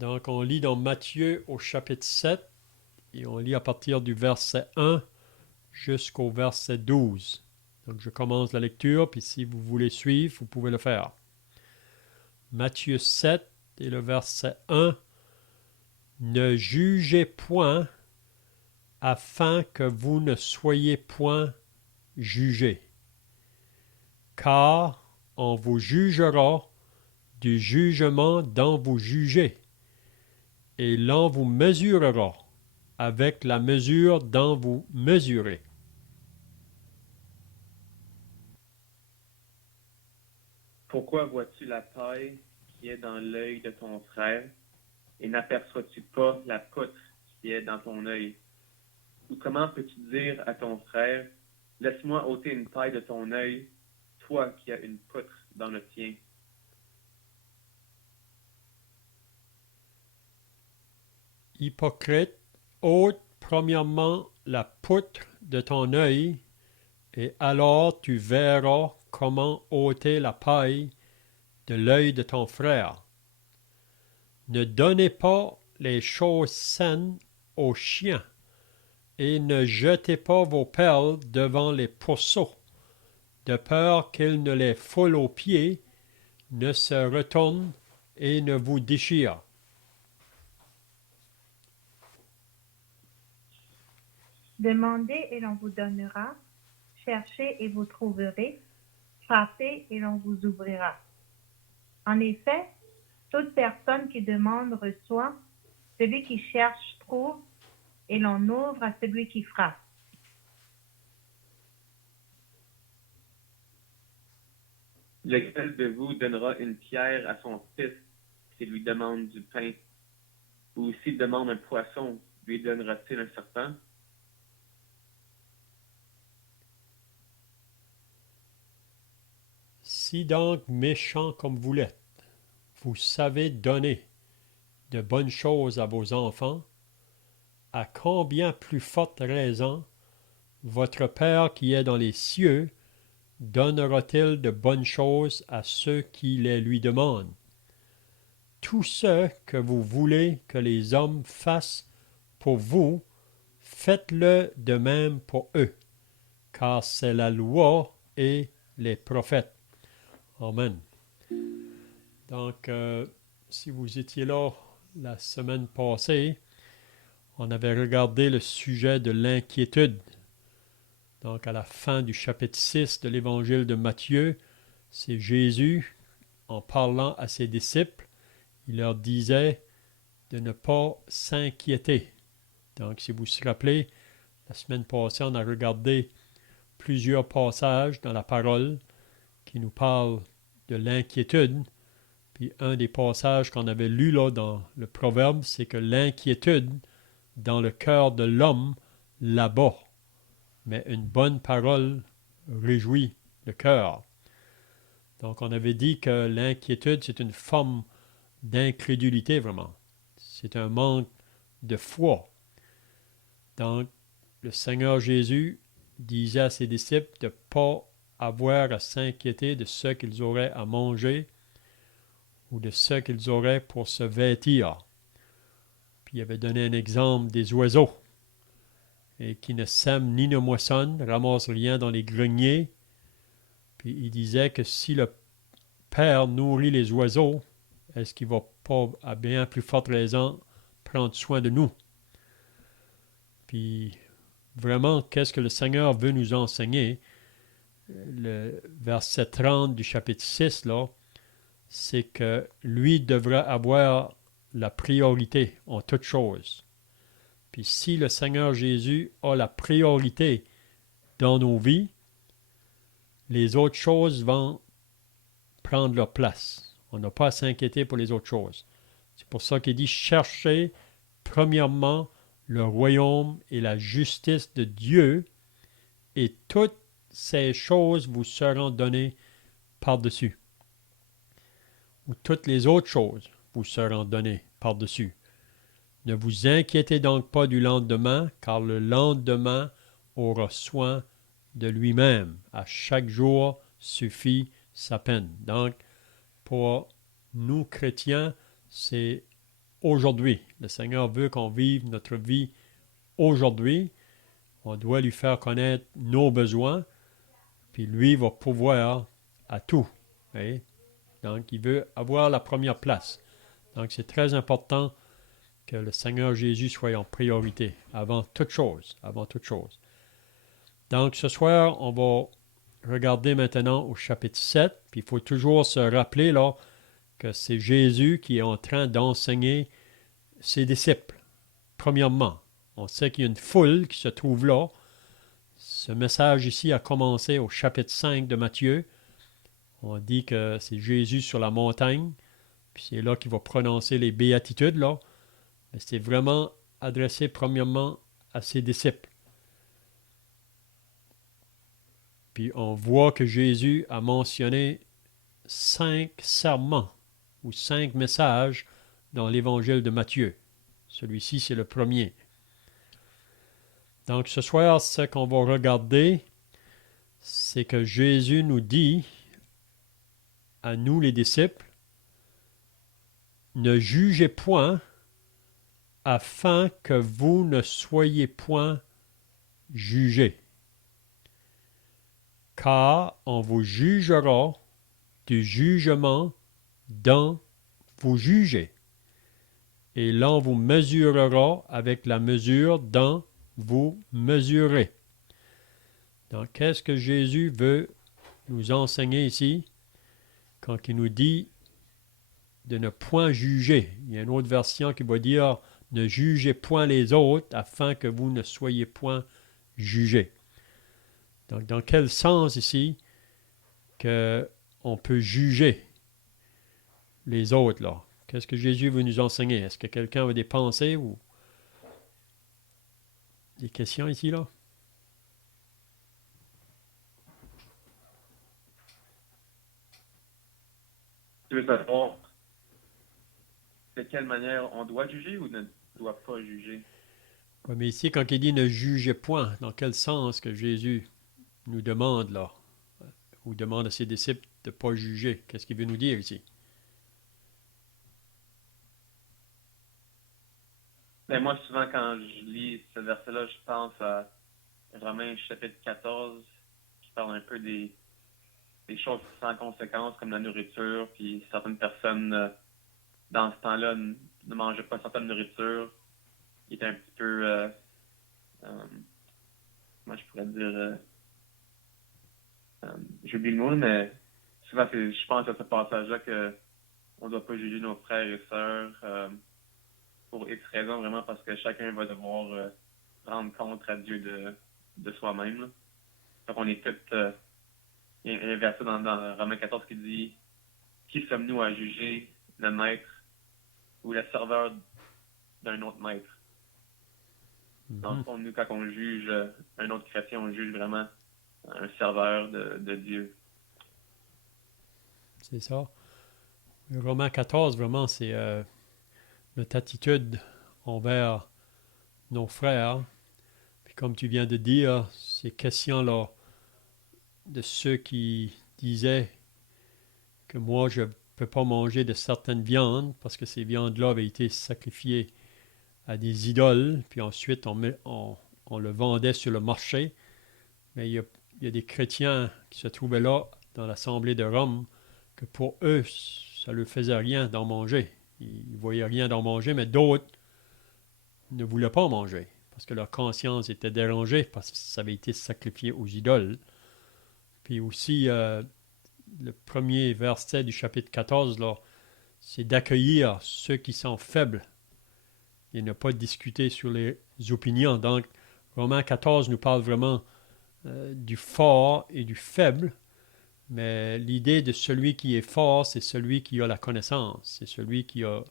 Donc, on lit dans Matthieu au chapitre 7 et on lit à partir du verset 1 jusqu'au verset 12. Donc, je commence la lecture, puis si vous voulez suivre, vous pouvez le faire. Matthieu 7 et le verset 1. Ne jugez point afin que vous ne soyez point jugés. Car on vous jugera du jugement dont vous jugez, et l'on vous mesurera avec la mesure dont vous mesurez. Pourquoi vois-tu la paille qui est dans l'œil de ton frère et n'aperçois-tu pas la poutre qui est dans ton œil? Ou comment peux-tu dire à ton frère, laisse-moi ôter une paille de ton œil, toi qui as une poutre dans le tien? Hypocrite, ôte premièrement la poutre de ton œil, et alors tu verras comment ôter la paille de l'œil de ton frère. Ne donnez pas les choses saines aux chiens, et ne jetez pas vos perles devant les pourceaux, de peur qu'ils ne les foulent aux pieds, ne se retournent et ne vous déchirent. Demandez et l'on vous donnera, cherchez et vous trouverez, frappez et l'on vous ouvrira. En effet, toute personne qui demande reçoit, celui qui cherche trouve, et l'on ouvre à celui qui frappe. Lequel de vous donnera une pierre à son fils s'il lui demande du pain? Ou s'il demande un poisson, lui donnera-t-il un serpent? Si donc méchants comme vous l'êtes, vous savez donner de bonnes choses à vos enfants, à combien plus forte raison votre Père qui est dans les cieux donnera-t-il de bonnes choses à ceux qui les lui demandent? Tout ce que vous voulez que les hommes fassent pour vous, faites-le de même pour eux, car c'est la loi et les prophètes. Amen. Donc, si vous étiez là la semaine passée, on avait regardé le sujet de l'inquiétude. Donc, à la fin du chapitre 6 de l'évangile de Matthieu, c'est Jésus, en parlant à ses disciples, il leur disait de ne pas s'inquiéter. Donc, si vous vous rappelez, la semaine passée, on a regardé plusieurs passages dans la parole qui nous parlent de l'inquiétude. Puis un des passages qu'on avait lu là dans le Proverbe, c'est que l'inquiétude dans le cœur de l'homme l'abat, mais une bonne parole réjouit le cœur. Donc on avait dit que l'inquiétude, c'est une forme d'incrédulité vraiment. C'est un manque de foi. Donc le Seigneur Jésus disait à ses disciples de ne pas avoir à s'inquiéter de ce qu'ils auraient à manger ou de ce qu'ils auraient pour se vêtir. Puis il avait donné un exemple des oiseaux, et qui ne sèment ni ne moissonnent, ramassent rien dans les greniers. Puis il disait que si le Père nourrit les oiseaux, est-ce qu'il ne va pas, à bien plus forte raison, prendre soin de nous? Puis vraiment, qu'est-ce que le Seigneur veut nous enseigner? Le verset 30 du chapitre 6, là, c'est que lui devrait avoir la priorité en toutes choses. Puis si le Seigneur Jésus a la priorité dans nos vies, les autres choses vont prendre leur place. On n'a pas à s'inquiéter pour les autres choses. C'est pour ça qu'il dit cherchez premièrement le royaume et la justice de Dieu, et toutes ces choses vous seront données par-dessus. Ou toutes les autres choses vous seront données par-dessus. Ne vous inquiétez donc pas du lendemain, car le lendemain aura soin de lui-même. À chaque jour suffit sa peine. Donc, pour nous chrétiens, c'est aujourd'hui. Le Seigneur veut qu'on vive notre vie aujourd'hui. On doit lui faire connaître nos besoins, puis lui va pouvoir à tout. Voyez? Donc, il veut avoir la première place. Donc, c'est très important que le Seigneur Jésus soit en priorité, avant toute chose, avant toute chose. Donc, ce soir, on va regarder maintenant au chapitre 7, puis il faut toujours se rappeler là, que c'est Jésus qui est en train d'enseigner ses disciples. Premièrement, on sait qu'il y a une foule qui se trouve là. Ce message ici a commencé au chapitre 5 de Matthieu. On dit que c'est Jésus sur la montagne, puis c'est là qu'il va prononcer les béatitudes, là. Mais c'est vraiment adressé premièrement à ses disciples. Puis on voit que Jésus a mentionné 5 serments ou 5 messages dans l'évangile de Matthieu. Celui-ci, c'est le premier. Donc ce soir, ce qu'on va regarder, c'est que Jésus nous dit à nous les disciples, ne jugez point afin que vous ne soyez point jugés. Car on vous jugera du jugement dont vous jugez, et l'on vous mesurera avec la mesure dont vous mesurez. Donc, qu'est-ce que Jésus veut nous enseigner ici quand il nous dit de ne point juger? Il y a une autre version qui va dire ne jugez point les autres afin que vous ne soyez point jugés. Donc, dans quel sens ici qu'on peut juger les autres, là? Qu'est-ce que Jésus veut nous enseigner? Est-ce que quelqu'un a des pensées ou des questions ici, là? Tu veux savoir de quelle manière on doit juger ou ne doit pas juger? Oui, mais ici, quand il dit ne jugez point, dans quel sens que Jésus nous demande, là, ou demande à ses disciples de ne pas juger? Qu'est-ce qu'il veut nous dire ici? Mais moi, souvent, quand je lis ce verset-là, je pense à Romains chapitre 14, qui parle un peu des choses sans conséquences, comme la nourriture, puis certaines personnes, dans ce temps-là, ne mangeaient pas certaine nourriture. Ils étaient un petit peu, comment je pourrais dire, j'oublie le mot, mais souvent, je pense à ce passage-là qu'on ne doit pas juger nos frères et sœurs pour X raisons, vraiment parce que chacun va devoir rendre compte à Dieu de soi-même. Là. Donc, on est tous... il y a un verset dans Romains 14 qui dit « Qui sommes-nous à juger, le maître ou le serveur d'un autre maître? » Dans le fond, nous, quand on juge un autre chrétien, on juge vraiment un serveur de Dieu. C'est ça. Romains 14, vraiment, c'est notre attitude envers nos frères. Puis comme tu viens de dire, ces questions-là de ceux qui disaient que moi, je ne peux pas manger de certaines viandes parce que ces viandes-là avaient été sacrifiées à des idoles, puis ensuite on le vendait sur le marché. Mais il y a des chrétiens qui se trouvaient là dans l'Assemblée de Rome que pour eux, ça ne leur faisait rien d'en manger. Ils ne voyaient rien d'en manger, mais d'autres ne voulaient pas en manger parce que leur conscience était dérangée parce que ça avait été sacrifié aux idoles. Puis aussi, le premier verset du chapitre 14, là, c'est d'accueillir ceux qui sont faibles et ne pas discuter sur les opinions. Donc, Romains 14 nous parle vraiment du fort et du faible, mais l'idée de celui qui est fort, c'est celui qui a la connaissance, c'est celui qui a...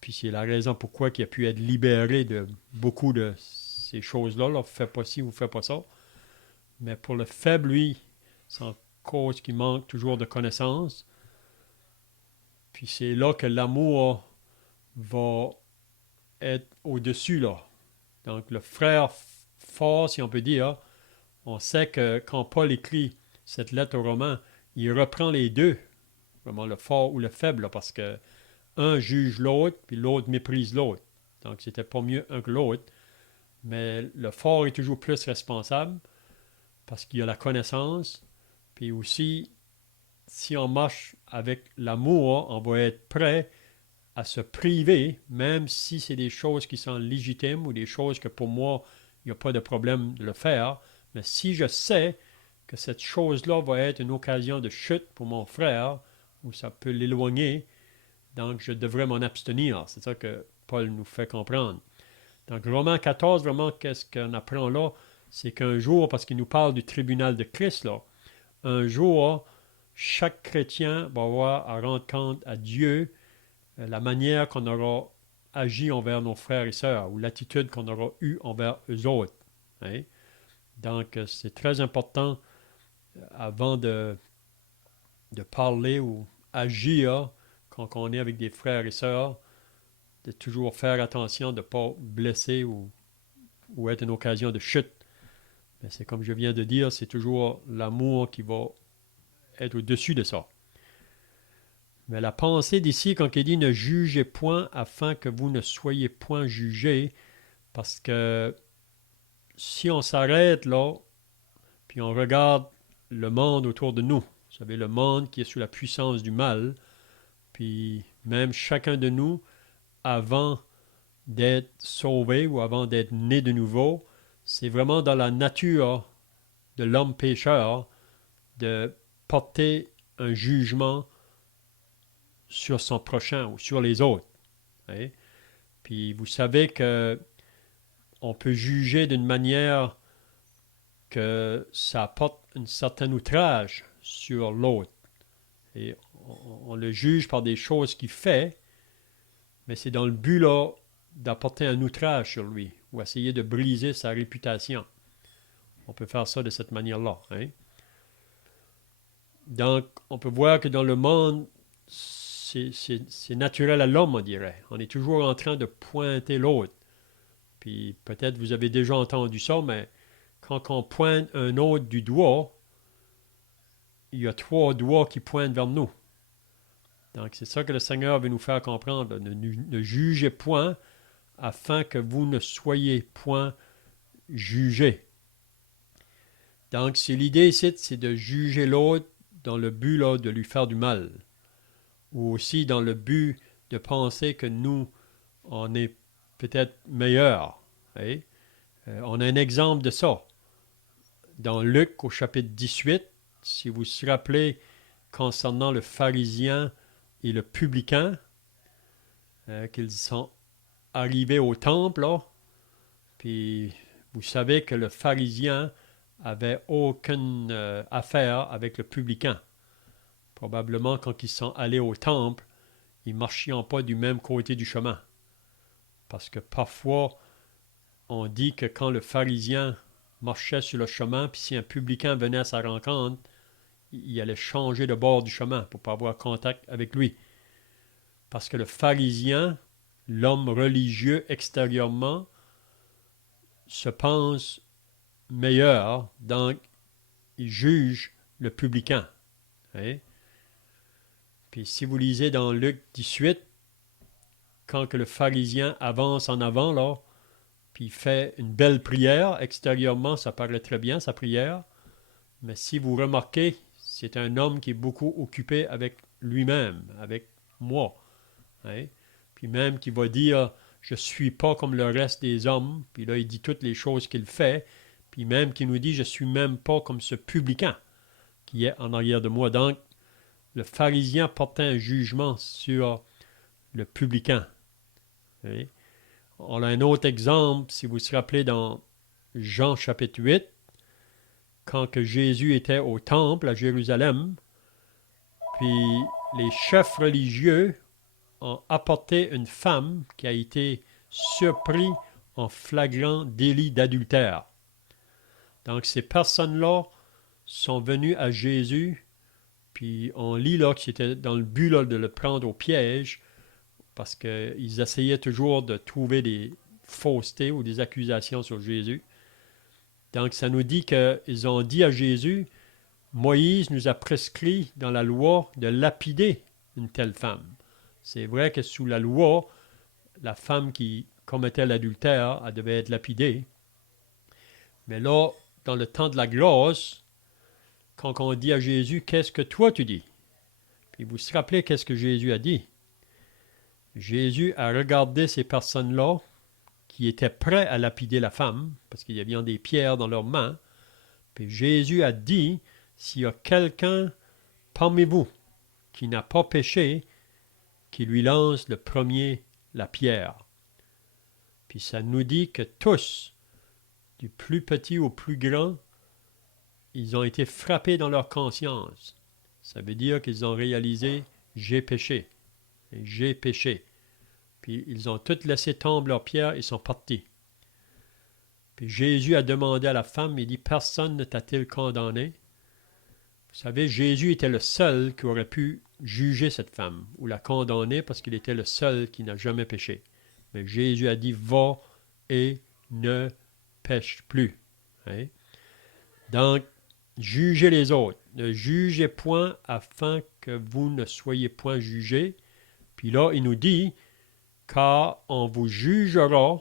Puis c'est la raison pourquoi il a pu être libéré de beaucoup de ces choses-là, là, fais pas ci ou fais pas ça. Mais pour le faible, lui, c'est en cause qu'il manque toujours de connaissance. Puis c'est là que l'amour va être au-dessus, là. Donc le frère fort, si on peut dire, on sait que quand Paul écrit cette lettre aux Romains, il reprend les deux, vraiment le fort ou le faible, là, parce que un juge l'autre, puis l'autre méprise l'autre. Donc, c'était pas mieux un que l'autre. Mais le fort est toujours plus responsable parce qu'il a la connaissance. Puis aussi, si on marche avec l'amour, on va être prêt à se priver, même si c'est des choses qui sont légitimes ou des choses que pour moi, il n'y a pas de problème de le faire. Mais si je sais que cette chose-là va être une occasion de chute pour mon frère, ou ça peut l'éloigner, donc je devrais m'en abstenir. C'est ça que Paul nous fait comprendre. Donc Romains 14, vraiment, qu'est-ce qu'on apprend là? C'est qu'un jour, parce qu'il nous parle du tribunal de Christ, là, un jour, chaque chrétien va avoir à rendre compte à Dieu la manière qu'on aura agi envers nos frères et sœurs ou l'attitude qu'on aura eue envers eux autres. Hein? Donc, c'est très important avant de parler ou agir quand on est avec des frères et sœurs, de toujours faire attention de ne pas blesser ou être une occasion de chute. Mais c'est comme je viens de dire, c'est toujours l'amour qui va être au-dessus de ça. Mais la pensée d'ici, quand il dit ne jugez point afin que vous ne soyez point jugés, parce que si on s'arrête là, puis on regarde le monde autour de nous, vous savez, le monde qui est sous la puissance du mal, puis même chacun de nous, avant d'être sauvé ou avant d'être né de nouveau, c'est vraiment dans la nature de l'homme pécheur de porter un jugement sur son prochain ou sur les autres. Hein? Puis vous savez que on peut juger d'une manière que ça apporte un certain outrage sur l'autre. Et on le juge par des choses qu'il fait, mais c'est dans le but là d'apporter un outrage sur lui ou essayer de briser sa réputation. On peut faire ça de cette manière-là. Hein? Donc, on peut voir que dans le monde, c'est naturel à l'homme, on dirait. On est toujours en train de pointer l'autre. Puis peut-être vous avez déjà entendu ça, mais quand on pointe un autre du doigt, il y a 3 doigts qui pointent vers nous. Donc c'est ça que le Seigneur veut nous faire comprendre. Ne jugez point afin que vous ne soyez point jugés. Donc c'est l'idée ici, c'est de juger l'autre dans le but là, de lui faire du mal. Ou aussi dans le but de penser que nous, on est peut-être meilleurs. Hein? On a un exemple de ça. Dans Luc au chapitre 18, si vous vous rappelez concernant le pharisien et le publicain, qu'ils sont arrivés au temple, là, puis vous savez que le pharisien avait aucune affaire avec le publicain. Probablement quand ils sont allés au temple, ils ne marchaient pas du même côté du chemin. Parce que parfois, on dit que quand le pharisien marchait sur le chemin, puis si un publicain venait à sa rencontre, il allait changer de bord du chemin pour ne pas avoir contact avec lui. Parce que le pharisien, l'homme religieux extérieurement, se pense meilleur, donc il juge le publicain. Hein? Puis si vous lisez dans Luc 18, quand que le pharisien avance en avant, là, puis il fait une belle prière, extérieurement, ça paraît très bien, sa prière, mais si vous remarquez, c'est un homme qui est beaucoup occupé avec lui-même, avec moi. Hein? Puis même qui va dire, je ne suis pas comme le reste des hommes, puis là, il dit toutes les choses qu'il fait, puis même qui nous dit, je ne suis même pas comme ce publicain qui est en arrière de moi. Donc, le pharisien portait un jugement sur le publicain. Hein? On a un autre exemple, si vous vous rappelez, dans Jean chapitre 8, quand que Jésus était au temple à Jérusalem, puis les chefs religieux ont apporté une femme qui a été surprise en flagrant délit d'adultère. Donc ces personnes-là sont venues à Jésus, puis on lit là que c'était dans le but là, de le prendre au piège, parce qu'ils essayaient toujours de trouver des faussetés ou des accusations sur Jésus. Donc, ça nous dit qu'ils ont dit à Jésus, Moïse nous a prescrit dans la loi de lapider une telle femme. C'est vrai que sous la loi, la femme qui commettait l'adultère, elle devait être lapidée. Mais là, dans le temps de la grâce, quand on dit à Jésus, qu'est-ce que toi tu dis? Puis vous vous rappelez qu'est-ce que Jésus a dit? Jésus a regardé ces personnes-là qui étaient prêts à lapider la femme, parce qu'il y avait des pierres dans leurs mains. Puis Jésus a dit, s'il y a quelqu'un parmi vous qui n'a pas péché, qui lui lance le premier la pierre. Puis ça nous dit que tous, du plus petit au plus grand, ils ont été frappés dans leur conscience. Ça veut dire qu'ils ont réalisé, j'ai péché, j'ai péché. Puis ils ont tous laissé tomber leurs pierres et sont partis. Puis Jésus a demandé à la femme, il dit, personne ne t'a-t-il condamné? Vous savez, Jésus était le seul qui aurait pu juger cette femme ou la condamner parce qu'il était le seul qui n'a jamais péché. Mais Jésus a dit, va et ne pêche plus. Hein? Donc, jugez les autres. Ne jugez point afin que vous ne soyez point jugés. Puis là, il nous dit, car on vous jugera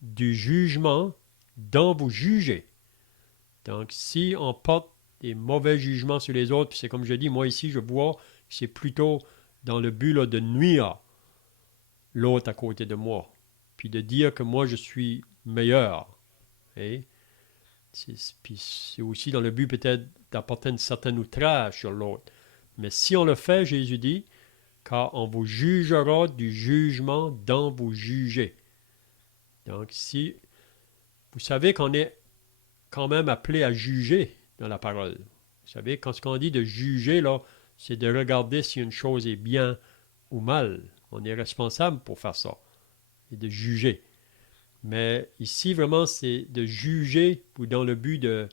du jugement dont vous jugez. Donc, si on porte des mauvais jugements sur les autres, puis c'est comme je dis, moi ici, je vois que c'est plutôt dans le but là, de nuire l'autre à côté de moi, puis de dire que moi, je suis meilleur. Et puis c'est aussi dans le but peut-être d'apporter un certain outrage sur l'autre. Mais si on le fait, Jésus dit, car on vous jugera du jugement dont vous jugez. Donc, si vous savez qu'on est quand même appelé à juger dans la parole. Vous savez, quand ce qu'on dit de juger, là, c'est de regarder si une chose est bien ou mal. On est responsable pour faire ça et de juger. Mais ici, vraiment, c'est de juger ou dans le but de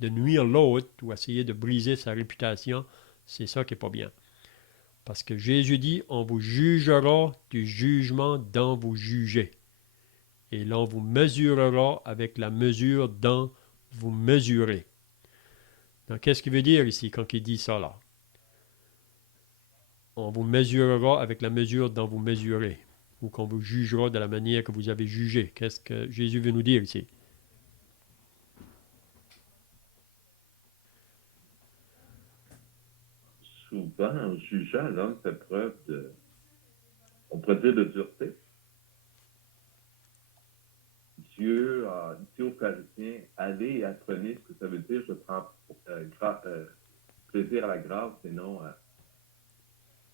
nuire l'autre ou essayer de briser sa réputation. C'est ça qui n'est pas bien. Parce que Jésus dit, on vous jugera du jugement dont vous jugez. Et l'on vous mesurera avec la mesure dont vous mesurez. Donc, qu'est-ce qu'il veut dire ici quand il dit ça là? On vous mesurera avec la mesure dont vous mesurez, ou qu'on vous jugera de la manière que vous avez jugé. Qu'est-ce que Jésus veut nous dire ici? Souvent, en jugeant, l'homme fait preuve de, on pourrait dire, de dureté. Dieu a dit aux pharisiens, allez et apprenez ce que ça veut dire, je prends plaisir à la grâce et non à...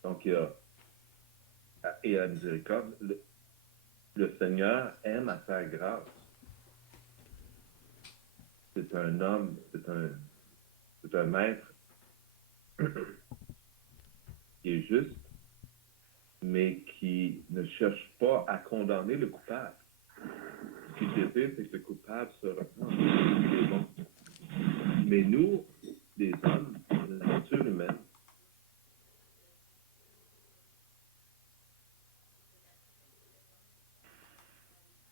Donc, et à la miséricorde. Le Seigneur aime à faire grâce. C'est un homme, c'est un maître qui est juste, mais qui ne cherche pas à condamner le coupable. Ce qu'il désire, c'est que le coupable se repente. Mais nous, les hommes, la nature humaine,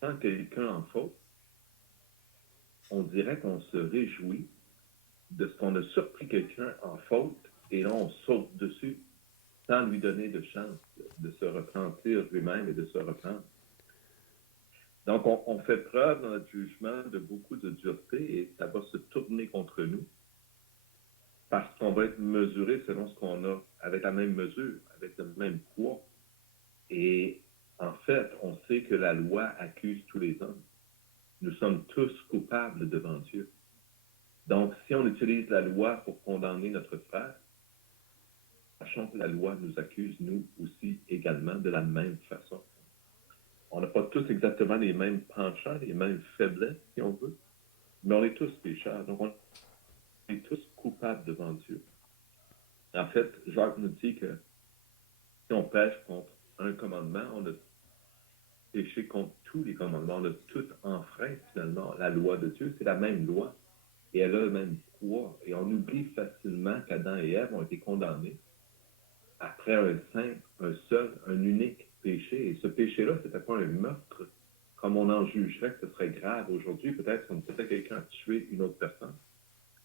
quand quelqu'un en faute, on dirait qu'on se réjouit de ce qu'on a surpris quelqu'un en faute et là on saute dessus sans lui donner de chance de se repentir lui-même et de se reprendre. Donc on fait preuve dans notre jugement de beaucoup de dureté et ça va se tourner contre nous parce qu'on va être mesuré selon ce qu'on a, avec la même mesure, avec le même poids. Et en fait, on sait que la loi accuse tous les hommes. Nous sommes tous coupables devant Dieu. Donc, si on utilise la loi pour condamner notre frère, sachant que la loi nous accuse, nous aussi, également, de la même façon. On n'a pas tous exactement les mêmes penchants, les mêmes faiblesses, si on veut, mais on est tous pécheurs. Donc, on est tous coupables devant Dieu. En fait, Jacques nous dit que si on pêche contre un commandement, on a péché contre tous les commandements. On a tout enfreint, finalement, la loi de Dieu. C'est la même loi. Et elle a le même poids. Et on oublie facilement qu'Adam et Ève ont été condamnés après un simple, un seul, un unique péché. Et ce péché-là, c'était pas un meurtre, comme on en jugerait que ce serait grave aujourd'hui. Peut-être qu'on peut-être quelqu'un a tué une autre personne.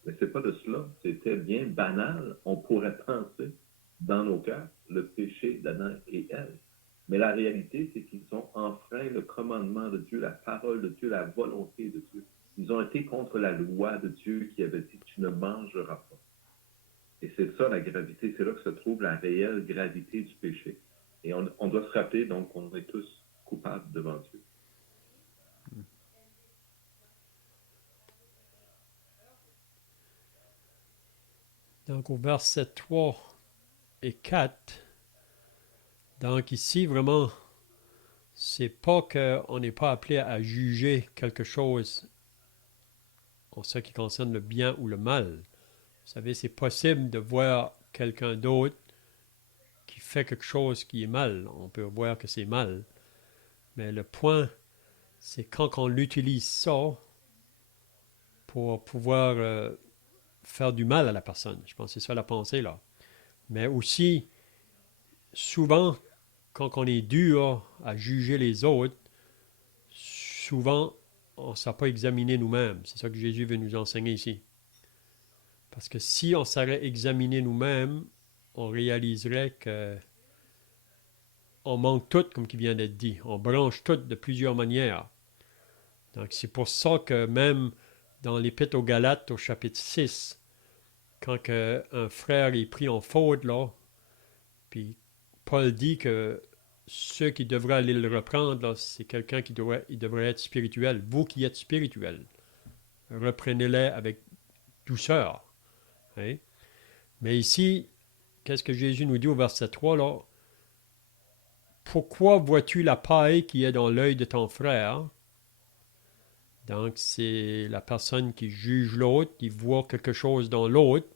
Mais c'est pas de cela. C'était bien banal, on pourrait penser, dans nos cœurs, le péché d'Adam et Ève. Mais la réalité, c'est qu'ils ont enfreint le commandement de Dieu, la parole de Dieu, la volonté de Dieu. Ils ont été contre la loi de Dieu qui avait dit « tu ne mangeras pas ». Et c'est ça la gravité, c'est là que se trouve la réelle gravité du péché. Et on doit se rappeler, donc, qu'on est tous coupables devant Dieu. Donc, au verset 3 et 4, donc ici, vraiment, c'est pas qu'on n'est pas appelé à juger quelque chose en ce qui concerne le bien ou le mal. Vous savez, c'est possible de voir quelqu'un d'autre qui fait quelque chose qui est mal. On peut voir que c'est mal. Mais le point, c'est quand on utilise ça pour pouvoir faire du mal à la personne. Je pense que c'est ça la pensée là. Mais aussi, souvent, quand on est dur à juger les autres, souvent, on ne s'est pas examiné nous-mêmes. C'est ça que Jésus veut nous enseigner ici. Parce que si on s'aurait examiné nous-mêmes, on réaliserait que on manque tout, comme qui vient d'être dit. On branche tout de plusieurs manières. Donc, c'est pour ça que même dans l'Épître aux Galates, au chapitre 6, quand un frère est pris en faute, là, puis Paul dit que ceux qui devraient aller le reprendre, là, c'est quelqu'un qui devrait être spirituel. Vous qui êtes spirituel, reprenez-les avec douceur. Hein? Mais ici, qu'est-ce que Jésus nous dit au verset 3, là? Pourquoi vois-tu la paille qui est dans l'œil de ton frère? Donc, c'est la personne qui juge l'autre, qui voit quelque chose dans l'autre.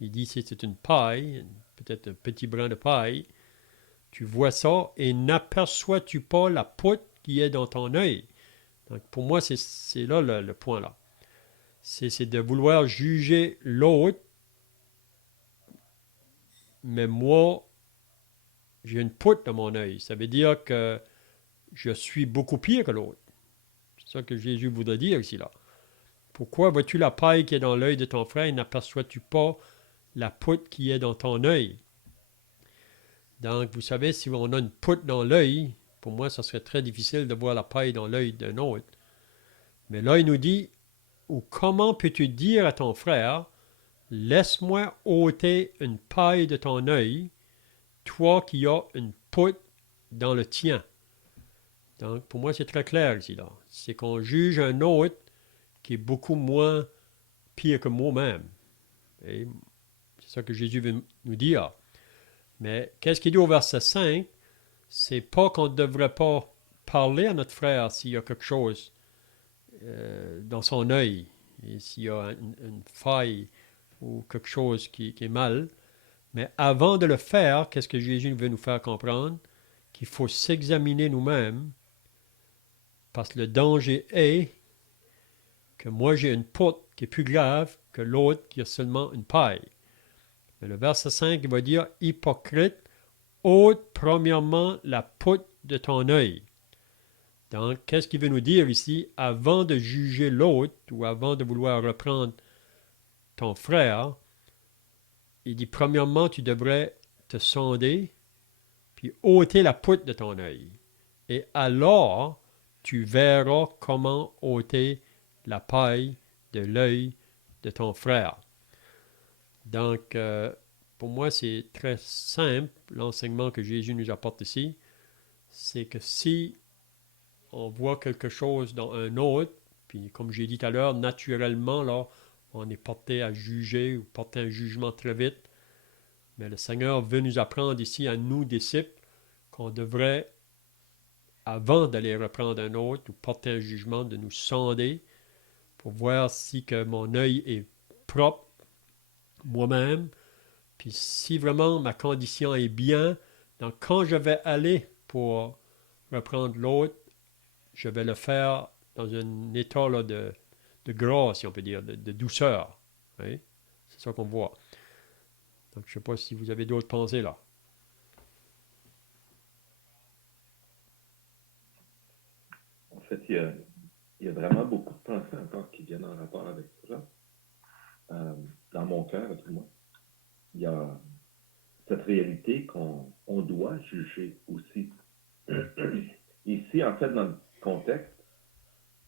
Il dit si c'est une paille, peut-être un petit brin de paille. Tu vois ça et n'aperçois-tu pas la poutre qui est dans ton œil? Donc, pour moi, c'est là le point là. C'est de vouloir juger l'autre, mais moi, j'ai une poutre dans mon œil. Ça veut dire que je suis beaucoup pire que l'autre. C'est ça que Jésus voudrait dire ici là. Pourquoi vois-tu la paille qui est dans l'œil de ton frère et n'aperçois-tu pas la poutre qui est dans ton œil? Donc, vous savez, si on a une poutre dans l'œil, pour moi, ça serait très difficile de voir la paille dans l'œil d'un autre. Mais là, il nous dit, ou comment peux-tu dire à ton frère, laisse-moi ôter une paille de ton œil, toi qui as une poutre dans le tien. Donc, pour moi, c'est très clair ici, là. C'est qu'on juge un autre qui est beaucoup moins pire que moi-même. Et c'est ça que Jésus veut nous dire. Mais qu'est-ce qu'il dit au verset 5? C'est pas qu'on ne devrait pas parler à notre frère s'il y a quelque chose dans son œil, et s'il y a une faille ou quelque chose qui est mal. Mais avant de le faire, qu'est-ce que Jésus veut nous faire comprendre? Qu'il faut s'examiner nous-mêmes, parce que le danger est que moi j'ai une poutre qui est plus grave que l'autre qui a seulement une paille. Mais le verset 5 il va dire « Hypocrite, ôte premièrement la poutre de ton œil. » Donc, qu'est-ce qu'il veut nous dire ici? Avant de juger l'autre ou avant de vouloir reprendre ton frère, il dit premièrement, tu devrais te sonder puis ôter la poutre de ton œil. Et alors, tu verras comment ôter la paille de l'œil de ton frère. Donc, pour moi, c'est très simple, l'enseignement que Jésus nous apporte ici. C'est que si on voit quelque chose dans un autre, puis comme j'ai dit tout à l'heure, naturellement, là, on est porté à juger ou porter un jugement très vite. Mais le Seigneur veut nous apprendre ici, à nous, disciples, qu'on devrait, avant d'aller reprendre un autre ou porter un jugement, de nous sonder pour voir si que mon œil est propre moi-même, puis si vraiment ma condition est bien, donc quand je vais aller pour reprendre l'autre, je vais le faire dans un état là, de grâce, si on peut dire, de douceur. Hein? C'est ça qu'on voit. Donc, je ne sais pas si vous avez d'autres pensées là. En fait, il y a vraiment beaucoup de pensées encore qui viennent en rapport avec ça. Dans mon cœur, à tout le monde, il y a cette réalité qu'on doit juger aussi. Ici, en fait, dans le contexte,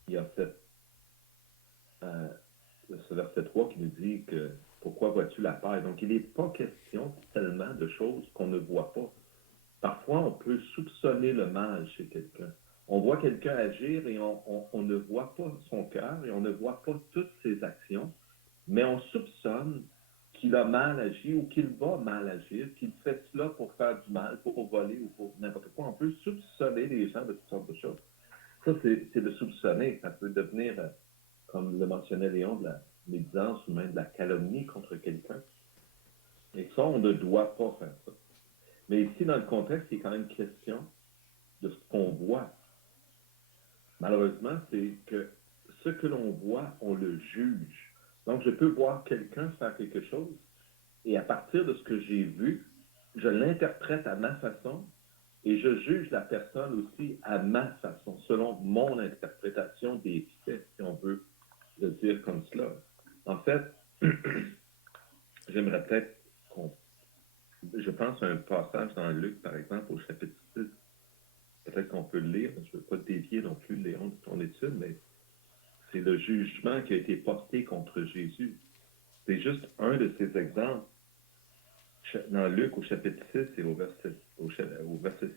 il y a ce verset 3 qui nous dit que pourquoi vois-tu la paille? Donc, il n'est pas question tellement de choses qu'on ne voit pas. Parfois, on peut soupçonner le mal chez quelqu'un. On voit quelqu'un agir et on ne voit pas son cœur et on ne voit pas toutes ses actions, mais on soupçonne qu'il a mal agi ou qu'il va mal agir, qu'il fait cela pour faire du mal, pour voler ou pour n'importe quoi. On peut soupçonner les gens de toutes sortes de choses. Ça, c'est de soupçonner. Ça peut devenir, comme le mentionnait Léon, de la médisance ou même de la calomnie contre quelqu'un. Et ça, on ne doit pas faire ça. Mais ici, dans le contexte, il est quand même question de ce qu'on voit. Malheureusement, c'est que ce que l'on voit, on le juge. Donc, je peux voir quelqu'un faire quelque chose et à partir de ce que j'ai vu, je l'interprète à ma façon et je juge la personne aussi à ma façon, selon mon interprétation des faits, si on veut le dire comme cela. En fait, j'aimerais peut-être je pense à un passage dans Luc, par exemple, au chapitre 6. Peut-être qu'on peut le lire, je ne veux pas dévier non plus, Léon, de ton étude, mais c'est le jugement qui a été porté contre Jésus. C'est juste un de ces exemples. Dans Luc, au chapitre 6 et au verset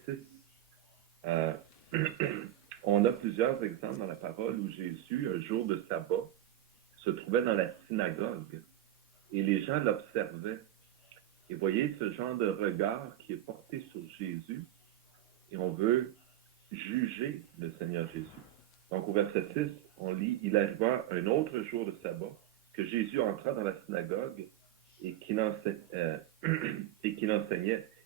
6, on a plusieurs exemples dans la parole où Jésus, un jour de sabbat, se trouvait dans la synagogue et les gens l'observaient. Et voyez ce genre de regard qui est porté sur Jésus et on veut juger le Seigneur Jésus. Donc au verset 6, on lit « Il arriva un autre jour de sabbat que Jésus entra dans la synagogue et qu'il enseignait.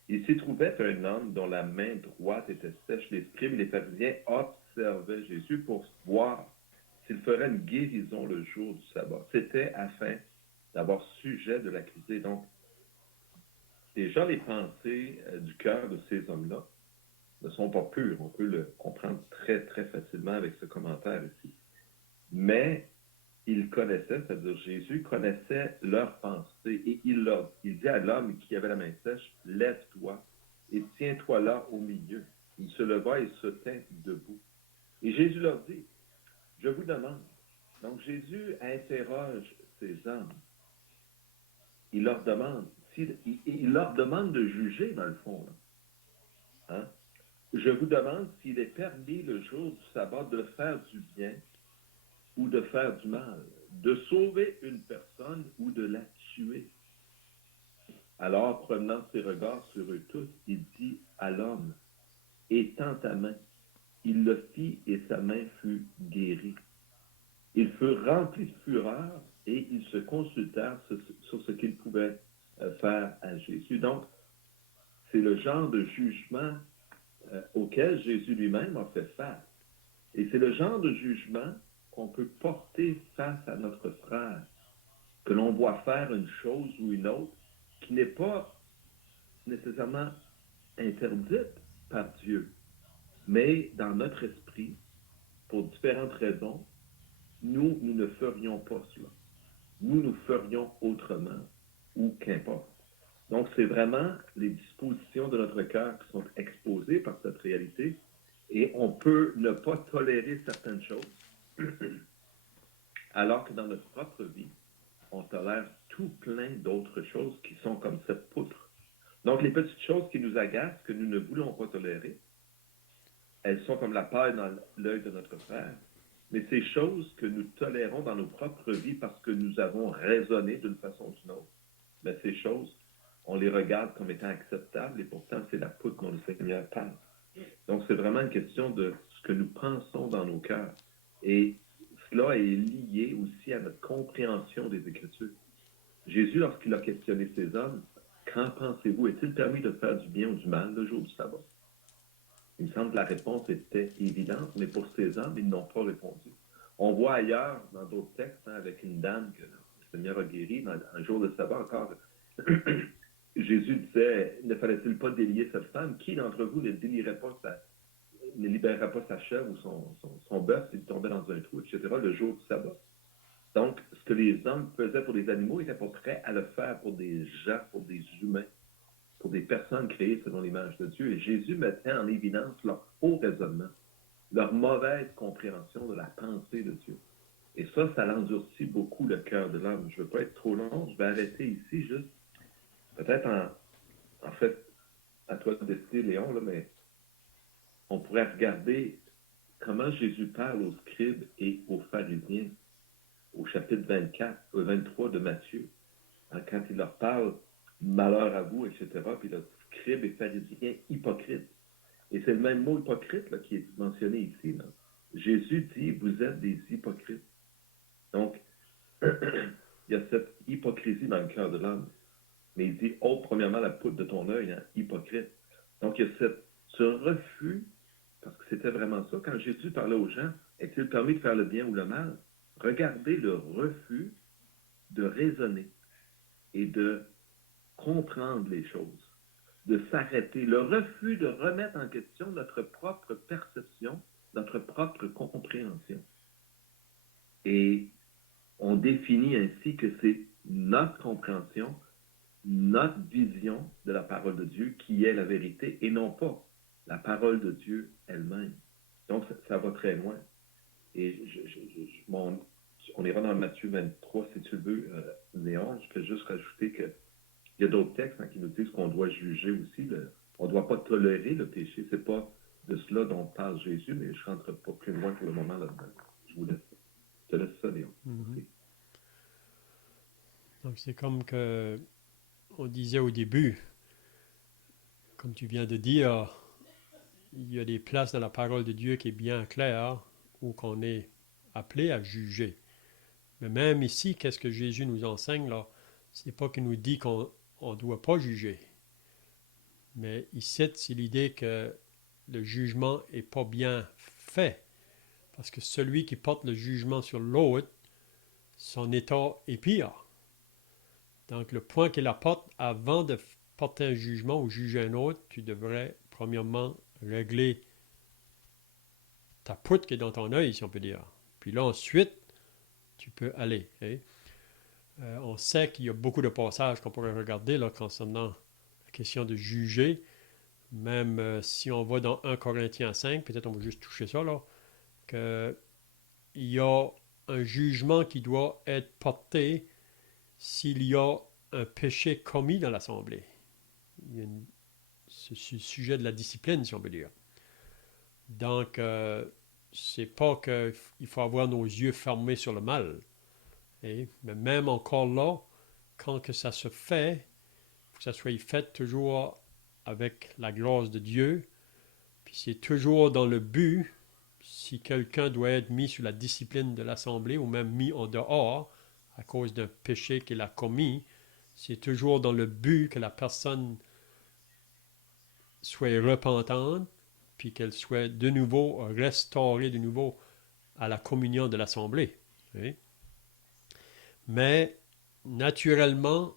Il s'y trouvait un homme dont la main droite était sèche. Les scribes et les pharisiens observaient Jésus pour voir s'il ferait une guérison le jour du sabbat. C'était afin d'avoir sujet de l'accuser. Donc, déjà, les pensées du cœur de ces hommes-là ne sont pas pures. On peut le comprendre très, très facilement avec ce commentaire ici. Mais ils connaissaient, c'est-à-dire Jésus connaissait leurs pensées et il dit à l'homme qui avait la main sèche, « Lève-toi et tiens-toi là au milieu. » Il se leva et se tint debout. Et Jésus leur dit, « Je vous demande. » Donc Jésus interroge ces hommes. Il leur demande de juger, dans le fond. Là. Hein? Je vous demande s'il est permis le jour du sabbat de faire du bien ou de faire du mal, de sauver une personne ou de la tuer. Alors, promenant ses regards sur eux tous, il dit à l'homme, « Étends ta main. » Il le fit et sa main fut guérie. Ils furent remplis de fureur et ils se consultèrent sur ce qu'ils pouvaient faire à Jésus. Donc, c'est le genre de jugement auquel Jésus lui-même a fait face. Et c'est le genre de jugement qu'on peut porter face à notre frère, que l'on voit faire une chose ou une autre qui n'est pas nécessairement interdite par Dieu, mais dans notre esprit, pour différentes raisons, nous ne ferions pas cela. Nous ferions autrement, ou qu'importe. Donc, c'est vraiment les dispositions de notre cœur qui sont exposées par cette réalité, et on peut ne pas tolérer certaines choses, alors que dans notre propre vie, on tolère tout plein d'autres choses qui sont comme cette poutre. Donc, les petites choses qui nous agacent, que nous ne voulons pas tolérer, elles sont comme la paille dans l'œil de notre frère. Mais ces choses que nous tolérons dans nos propres vies parce que nous avons raisonné d'une façon ou d'une autre, mais ces choses, on les regarde comme étant acceptables et pourtant c'est la poutre dont le Seigneur parle. Donc c'est vraiment une question de ce que nous pensons dans nos cœurs. Et cela est lié aussi à notre compréhension des Écritures. Jésus, lorsqu'il a questionné ces hommes, qu'en pensez-vous? Est-il permis de faire du bien ou du mal le jour du sabbat? Il me semble que la réponse était évidente, mais pour ces hommes, ils n'ont pas répondu. On voit ailleurs, dans d'autres textes, avec une dame que le Seigneur a guérie, dans un jour de sabbat encore, Jésus disait, ne fallait-il pas délier cette femme? Qui d'entre vous ne libérerait pas sa chèvre ou son bœuf s'il tombait dans un trou, etc., le jour du sabbat? Donc, ce que les hommes faisaient pour les animaux, ils étaient pas prêts à le faire pour des gens, pour des humains. pour des personnes créées selon l'image de Dieu. Et Jésus mettait en évidence leur faux raisonnement, leur mauvaise compréhension de la pensée de Dieu. Et ça l'endurcit beaucoup le cœur de l'homme. Je ne veux pas être trop long, je vais arrêter ici juste. Peut-être en fait, à toi de décider, Léon, là, mais on pourrait regarder comment Jésus parle aux scribes et aux pharisiens au chapitre 23 de Matthieu. Hein, quand il leur parle « malheur à vous », etc., puis le scribes et pharisiens hypocrites. Et c'est le même mot hypocrite là, qui est mentionné ici. Là. Jésus dit « vous êtes des hypocrites ». Donc, il y a cette hypocrisie dans le cœur de l'homme. Mais il dit, ôte premièrement la poudre de ton œil, hein, hypocrite. Donc, il y a ce refus, parce que c'était vraiment ça, quand Jésus parlait aux gens, est-il permis de faire le bien ou le mal? Regardez le refus de raisonner et de comprendre les choses, de s'arrêter, le refus de remettre en question notre propre perception, notre propre compréhension. Et on définit ainsi que c'est notre compréhension, notre vision de la parole de Dieu qui est la vérité et non pas la parole de Dieu elle-même. Donc, ça va très loin. Et on ira dans Matthieu 23, si tu veux, Léon. Je peux juste rajouter qu'il y a d'autres textes qui nous disent qu'on doit juger aussi. On ne doit pas tolérer le péché. Ce n'est pas de cela dont parle Jésus, mais je ne rentre pas plus loin pour le moment là-dedans. Je te laisse ça, Léon. Mm-hmm. Donc, c'est comme que on disait au début, comme tu viens de dire, il y a des places dans la parole de Dieu qui est bien claire où qu'on est appelé à juger. Mais même ici, qu'est-ce que Jésus nous enseigne là? Ce n'est pas qu'il nous dit qu'on ne doit pas juger. Mais ici, c'est l'idée que le jugement n'est pas bien fait. Parce que celui qui porte le jugement sur l'autre, son état est pire. Donc, le point qu'il apporte, avant de porter un jugement ou juger un autre, tu devrais, premièrement, régler ta poutre qui est dans ton œil, si on peut dire. Puis là, ensuite, tu peux aller. Hein? On sait qu'il y a beaucoup de passages qu'on pourrait regarder là, concernant la question de juger. Même si on va dans 1 Corinthiens 5, peut-être on va juste toucher ça, là, qu'il y a un jugement qui doit être porté s'il y a un péché commis dans l'Assemblée. C'est le sujet de la discipline, si on veut dire. Donc, c'est pas qu'il faut avoir nos yeux fermés sur le mal. Mais même encore là, quand que ça se fait, il faut que ça soit fait toujours avec la grâce de Dieu. Puis c'est toujours dans le but, si quelqu'un doit être mis sous la discipline de l'Assemblée ou même mis en dehors à cause d'un péché qu'il a commis, c'est toujours dans le but que la personne soit repentante, puis qu'elle soit de nouveau restaurée de nouveau à la communion de l'Assemblée. Oui? Mais naturellement,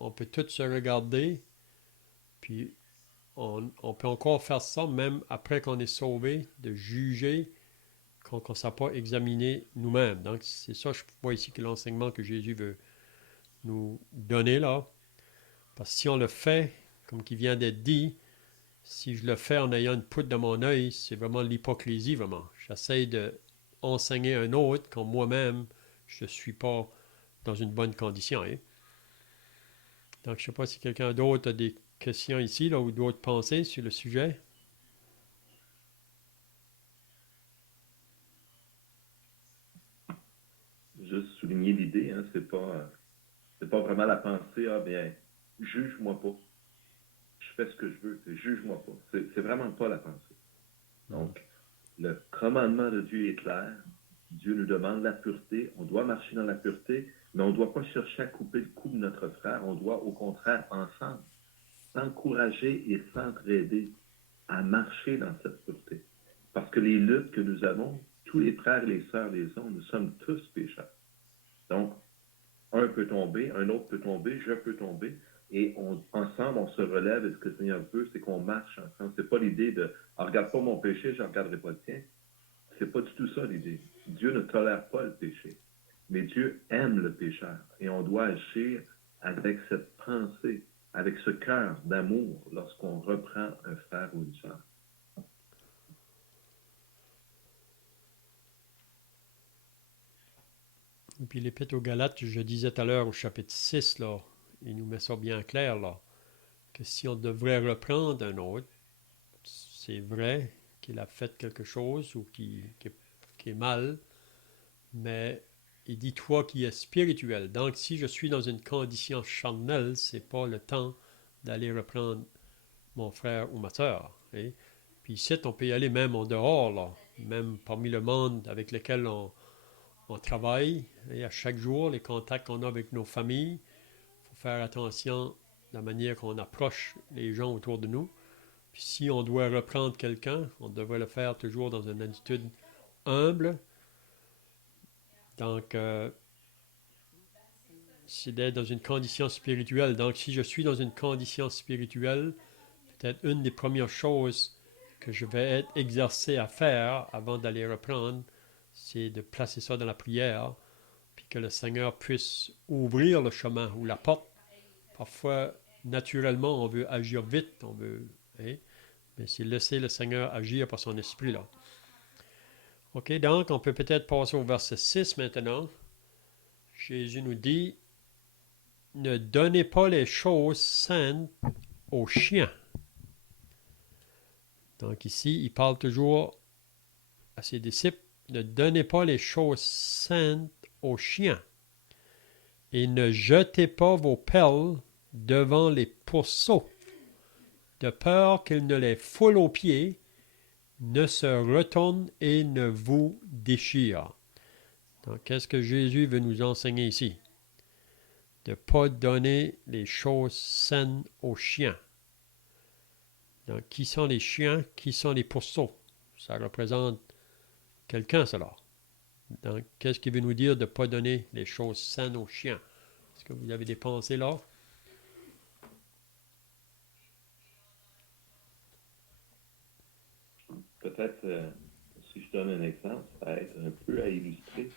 on peut tous se regarder, puis on peut encore faire ça même après qu'on est sauvé, de juger quand on ne s'est pas examiné nous-mêmes. Donc c'est ça, je vois ici que l'enseignement que Jésus veut nous donner là. Parce que si on le fait, comme qui vient d'être dit, si je le fais en ayant une poudre dans mon œil, c'est vraiment l'hypocrisie, vraiment. J'essaie d'enseigner un autre quand moi-même, je ne suis pas dans une bonne condition. Hein? Donc, je ne sais pas si quelqu'un d'autre a des questions ici là, ou d'autres pensées sur le sujet. Juste souligner l'idée, hein, c'est pas vraiment la pensée, ah bien, juge-moi pas. Je fais ce que je veux, juge-moi pas. C'est vraiment pas la pensée. Donc, le commandement de Dieu est clair. Dieu nous demande la pureté. On doit marcher dans la pureté, mais on ne doit pas chercher à couper le cou de notre frère. On doit, au contraire, ensemble, s'encourager et s'entraider à marcher dans cette pureté. Parce que les luttes que nous avons, tous les frères et les sœurs les ont, nous sommes tous pécheurs. Donc, un peut tomber, un autre peut tomber, je peux tomber, et ensemble, on se relève, et ce que le Seigneur veut, c'est qu'on marche ensemble. C'est pas l'idée de « regarde pas mon péché, je ne regarderai pas le tien ». C'est pas du tout ça l'idée. Dieu ne tolère pas le péché, mais Dieu aime le pécheur, et on doit agir avec cette pensée avec ce cœur d'amour lorsqu'on reprend un frère ou une sœur. Et puis l'Épître aux Galates, je disais tout à l'heure au chapitre 6, là, il nous met ça bien clair, là, que si on devrait reprendre un autre, c'est vrai qu'il a fait quelque chose ou qui est mal, mais il dit toi qui es spirituel. Donc si je suis dans une condition charnelle, c'est pas le temps d'aller reprendre mon frère ou ma soeur. Hein? Puis ici, on peut y aller même en dehors, là, même parmi le monde avec lequel on travaille, et à chaque jour, les contacts qu'on a avec nos familles, il faut faire attention à la manière qu'on approche les gens autour de nous. Puis si on doit reprendre quelqu'un, on devrait le faire toujours dans une attitude humble. Donc, c'est d'être dans une condition spirituelle. Donc, si je suis dans une condition spirituelle, peut-être une des premières choses que je vais être exercé à faire avant d'aller reprendre, c'est de placer ça dans la prière, puis que le Seigneur puisse ouvrir le chemin ou la porte. Parfois, naturellement, on veut agir vite, on veut, hein, mais c'est laisser le Seigneur agir par son esprit là. OK, donc on peut peut-être passer au verset 6 maintenant. Jésus nous dit, ne donnez pas les choses saintes aux chiens. Donc ici, il parle toujours à ses disciples, ne donnez pas les choses saintes aux chiens et ne jetez pas vos perles devant les pourceaux, de peur qu'ils ne les foulent aux pieds, ne se retournent et ne vous déchirent. Donc, qu'est-ce que Jésus veut nous enseigner ici? De ne pas donner les choses saines aux chiens. Donc, qui sont les chiens? Qui sont les pourceaux? Ça représente quelqu'un, cela. Donc, qu'est-ce qu'il veut nous dire de ne pas donner les choses saines aux chiens? Est-ce que vous avez des pensées là? Peut-être, si je donne un exemple, ça va être un peu à illustrer.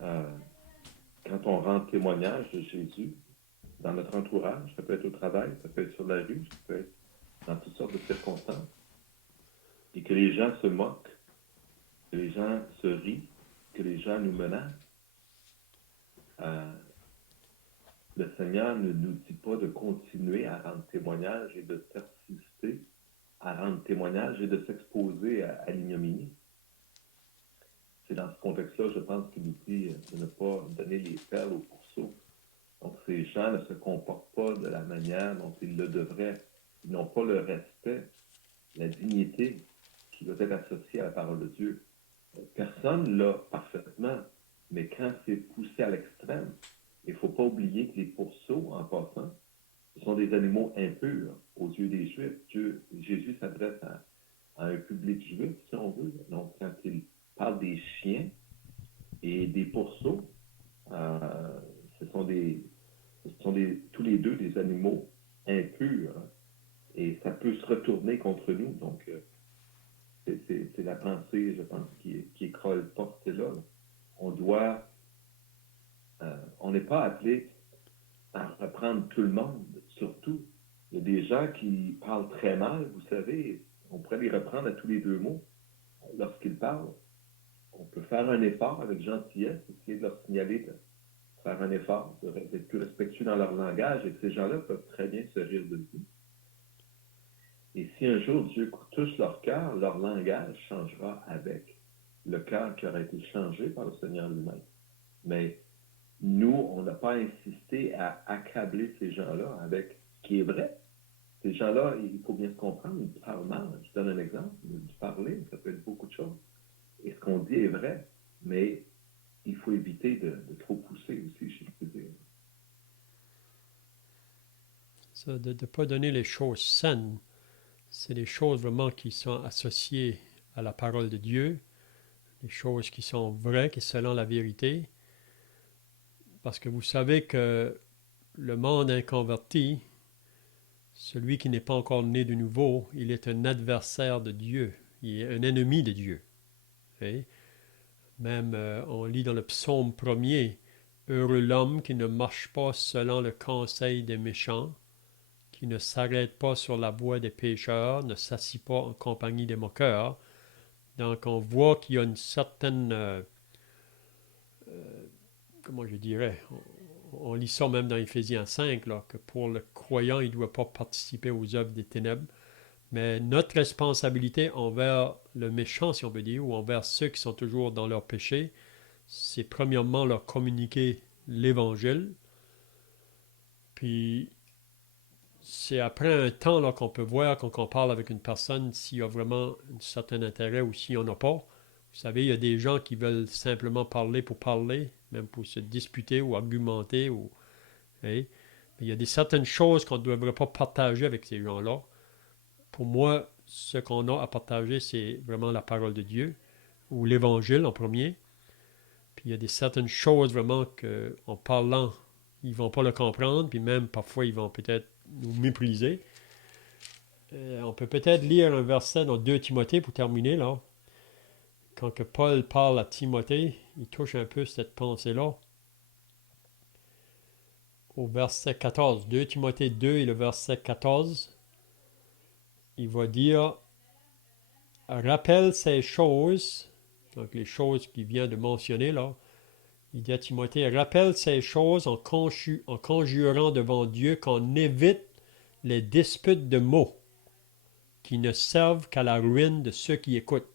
Quand on rend témoignage de Jésus dans notre entourage, ça peut être au travail, ça peut être sur la rue, ça peut être dans toutes sortes de circonstances, et que les gens se moquent, que les gens se rient, que les gens nous menacent, le Seigneur ne nous dit pas de continuer à rendre témoignage et de persister à rendre témoignage et de s'exposer à l'ignominie. C'est dans ce contexte-là, je pense qu'il nous dit de ne pas donner les perles aux pourceaux. Donc, ces gens ne se comportent pas de la manière dont ils le devraient. Ils n'ont pas le respect, la dignité qui doit être associée à la parole de Dieu. Personne l'a parfaitement, mais quand c'est poussé à l'extrême, il ne faut pas oublier que les pourceaux, en passant, ce sont des animaux impurs aux yeux des Juifs. Jésus s'adresse à un public juif, si on veut. Donc, quand il parle des chiens et des pourceaux, ce sont tous les deux des animaux impurs. Et ça peut se retourner contre nous. Donc, c'est la pensée, je pense, qui est colportée là. On n'est pas appelé à reprendre tout le monde, surtout. Il y a des gens qui parlent très mal, vous savez, on pourrait les reprendre à tous les deux mots lorsqu'ils parlent. On peut faire un effort avec gentillesse, essayer de leur signaler de faire un effort, d'être plus respectueux dans leur langage, et que ces gens-là peuvent très bien se rire de vous. Et si un jour Dieu touche leur cœur, leur langage changera avec le cœur qui aura été changé par le Seigneur lui-même. Mais nous, on n'a pas insisté à accabler ces gens-là avec ce qui est vrai. Ces gens-là, il faut bien se comprendre, ils parlent mal. Je donne un exemple, du parler, ça peut être beaucoup de choses. Et ce qu'on dit est vrai, mais il faut éviter de trop pousser aussi, je peux dire. Ça, de ne pas donner les choses saines, c'est les choses vraiment qui sont associées à la parole de Dieu, les choses qui sont vraies, qui sont selon la vérité. Parce que vous savez que le monde inconverti, celui qui n'est pas encore né de nouveau, il est un adversaire de Dieu, il est un ennemi de Dieu. Okay? Même on lit dans le psaume 1er Heureux l'homme qui ne marche pas selon le conseil des méchants, qui ne s'arrête pas sur la voie des pécheurs, ne s'assit pas en compagnie des moqueurs. Donc on voit qu'il y a une certaine, comment je dirais, on lit ça même dans Éphésiens 5, là, que pour le croyant, il ne doit pas participer aux œuvres des ténèbres. Mais notre responsabilité envers le méchant, si on veut dire, ou envers ceux qui sont toujours dans leur péché, c'est premièrement leur communiquer l'Évangile. Puis c'est après un temps là, qu'on peut voir, quand on parle avec une personne, s'il y a vraiment un certain intérêt ou s'il n'y en a pas. Vous savez, il y a des gens qui veulent simplement parler pour parler, même pour se disputer ou argumenter. Mais il y a certaines choses qu'on ne devrait pas partager avec ces gens-là. Pour moi, ce qu'on a à partager, c'est vraiment la parole de Dieu, ou l'Évangile en premier. Puis il y a certaines choses vraiment qu'en parlant, ils ne vont pas le comprendre, puis même parfois ils vont peut-être nous mépriser. On peut peut-être lire un verset dans 2 Timothée pour terminer, là. Quand que Paul parle à Timothée, il touche un peu cette pensée-là. Au verset 14, 2 Timothée 2 et le verset 14, il va dire « Rappelle ces choses », donc les choses qu'il vient de mentionner là. Il dit à Timothée « Rappelle ces choses en conjurant devant Dieu qu'on évite les disputes de mots qui ne servent qu'à la ruine de ceux qui écoutent. »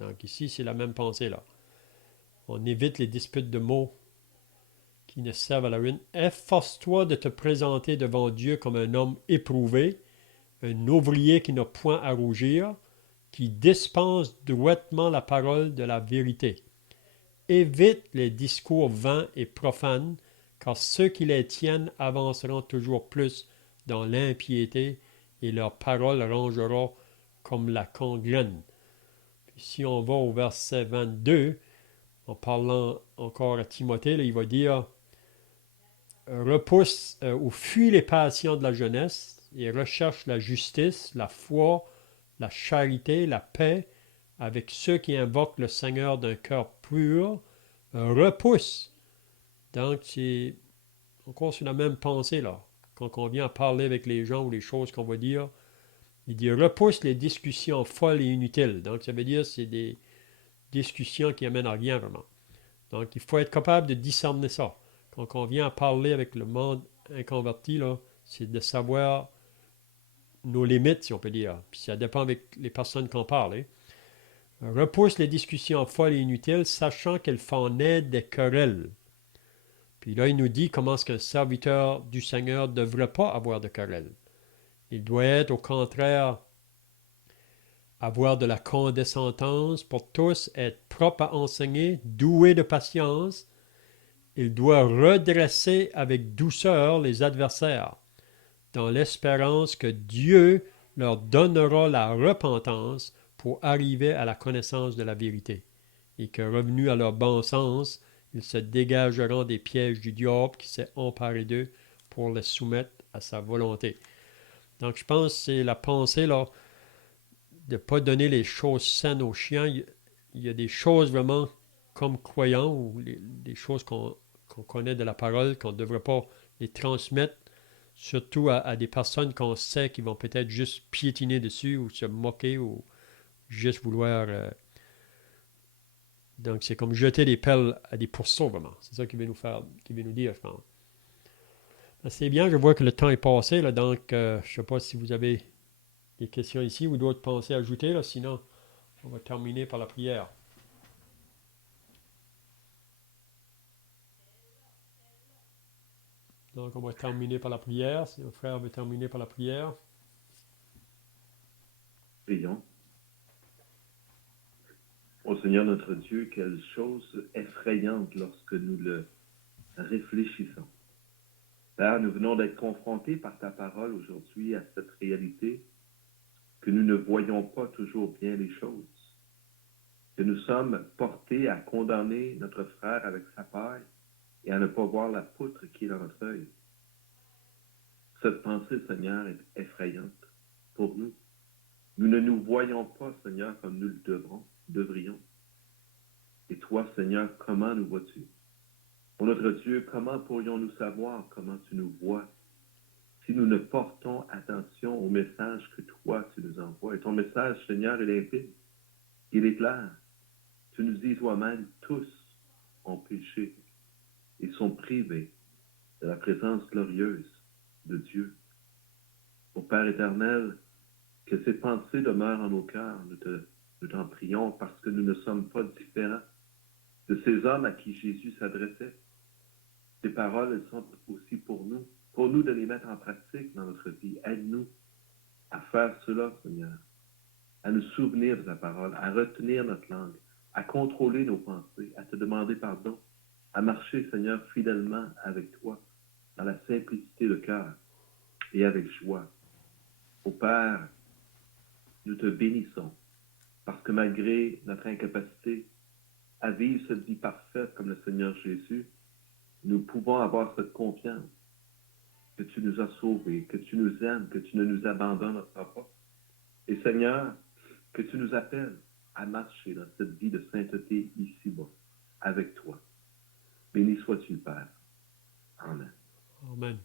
Donc ici, c'est la même pensée là. On évite les disputes de mots qui ne servent à la ruine. Efforce-toi de te présenter devant Dieu comme un homme éprouvé, un ouvrier qui n'a point à rougir, qui dispense droitement la parole de la vérité. Évite les discours vains et profanes, car ceux qui les tiennent avanceront toujours plus dans l'impiété et leur parole rangera comme la congrène. Puis si on va au verset 22, en parlant encore à Timothée, là, il va dire repousse ou fuis les passions de la jeunesse et recherche la justice, la foi, la charité, la paix avec ceux qui invoquent le Seigneur d'un cœur pur. Repousse. Donc, c'est encore sur la même pensée, là. Quand on vient à parler avec les gens ou les choses qu'on va dire, il dit repousse les discussions folles et inutiles. Donc, ça veut dire que c'est des discussions qui amènent à rien vraiment. Donc, il faut être capable de discerner ça. Quand on vient à parler avec le monde inconverti, là, c'est de savoir nos limites, si on peut dire. Puis ça dépend avec les personnes qu'on parle. Hein. Repousse les discussions folles et inutiles, sachant qu'elles font naître des querelles. Puis là, il nous dit comment est-ce qu'un serviteur du Seigneur ne devrait pas avoir de querelles. Il doit être, au contraire, avoir de la condescendance pour tous, être propre à enseigner, doué de patience. Il doit redresser avec douceur les adversaires, dans l'espérance que Dieu leur donnera la repentance pour arriver à la connaissance de la vérité, et que, revenus à leur bon sens, ils se dégageront des pièges du diable qui s'est emparé d'eux pour les soumettre à sa volonté. Donc, je pense que c'est la pensée là, de ne pas donner les choses saines aux chiens. Il y a des choses vraiment comme croyants ou des choses qu'on connaît de la parole, qu'on ne devrait pas les transmettre, surtout à des personnes qu'on sait qui vont peut-être juste piétiner dessus ou se moquer ou juste vouloir... Donc, c'est comme jeter des pelles à des pourceaux, vraiment. C'est ça qu'il veut nous faire, qu'il veut nous dire, je pense. C'est bien, je vois que le temps est passé, là, donc je ne sais pas si vous avez des questions ici ou d'autres pensées à ajouter, là, sinon on va terminer par la prière. Donc, on va terminer par la prière. Si mon frère veut terminer par la prière. Prions. Ô Seigneur notre Dieu, quelle chose effrayante lorsque nous le réfléchissons. Père, nous venons d'être confrontés par ta parole aujourd'hui à cette réalité que nous ne voyons pas toujours bien les choses, que nous sommes portés à condamner notre frère avec sa paille et à ne pas voir la poutre qui est dans notre œil. Cette pensée, Seigneur, est effrayante pour nous. Nous ne nous voyons pas, Seigneur, comme nous le devrions. Et toi, Seigneur, comment nous vois-tu? Ô notre Dieu, comment pourrions-nous savoir comment tu nous vois si nous ne portons attention au message que toi, tu nous envoies? Et ton message, Seigneur, est limpide, il est clair. Tu nous dis toi-même, tous ont péché et sont privés de la présence glorieuse de Dieu. Ô Père éternel, que ces pensées demeurent en nos cœurs, nous t'en prions, parce que nous ne sommes pas différents de ces hommes à qui Jésus s'adressait. Ces paroles, elles sont aussi pour nous de les mettre en pratique dans notre vie. Aide-nous à faire cela, Seigneur, à nous souvenir de ta parole, à retenir notre langue, à contrôler nos pensées, à te demander pardon, à marcher, Seigneur, fidèlement avec toi, dans la simplicité de cœur et avec joie. Ô Père, nous te bénissons, parce que malgré notre incapacité à vivre cette vie parfaite comme le Seigneur Jésus, nous pouvons avoir cette confiance que tu nous as sauvés, que tu nous aimes, que tu ne nous abandonnes pas. Et Seigneur, que tu nous appelles à marcher dans cette vie de sainteté ici-bas, avec toi. Béni sois-tu, Père. Amen. Amen.